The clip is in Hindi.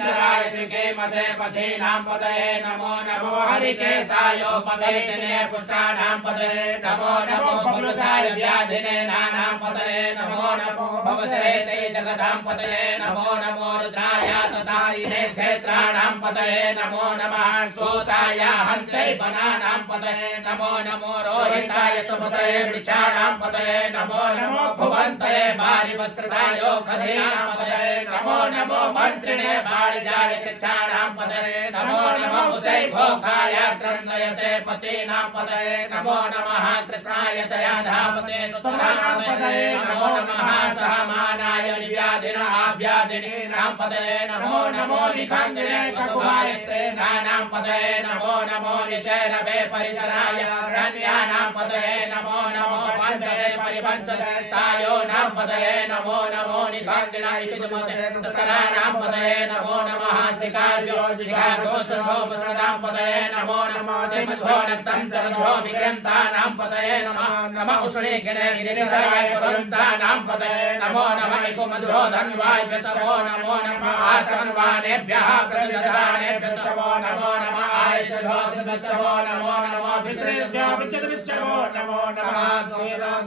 महेन्द्राय त्रिके मते पथीनां पतये नमो नमो हरिकेशायोपवेदिने पुत्राणां पतये नमो नमो पुरुषाय व्याधिने नानां पतये नमो नमो भवश्रेते जगदां पतये नमो नमो रुद्राय तथायिने क्षेत्राणां पतये नमो नमः सूताय हन्ते वनानां पतये नमो नमो रोहिताय पतये वृक्षाणां पतये नमो नमो भुवन्तये वारिवस्त्रदाय खदीनां पतये नमो नमो मन्त्रिणे वाणिजाय कृच्छाणां पतये नमो नमो उचैर्भोगाय क्रन्दयते पतीनां पतये नमो नमः कृष्णाय दयाधापते सुतराणां पतये नमो नमः सहमानाय निव्याधिना आव्याधिनीनां पतये नमो नमो निखण्डिने ककुभायस्ते नानां पतये नमो नमो निचैरवे परिचराय रण्यानां पतये नमो नमो पञ्चरे परिपञ्चरे तायोनां पतये नमो नमो निखण्डिना इतिमते सराणां पतये नमो नमः श्रीकार्यो जिघाघोषभोपसरणां पतये नमो नमो शिवभो नक्तं जगद्भो विक्रन्तानां पतये नमः नमः उष्णे गिने गिरिधराय पदंसानां पतये नमो नमः इकुमधुरो धन्वाय व्यसवो नमो नमः आतन्वानेभ्यः प्रतिदधानेभ्यः नमो नमः आयुषभो नमो नमो विश्रेभ्यो विचित्रविश्वो नमो नमः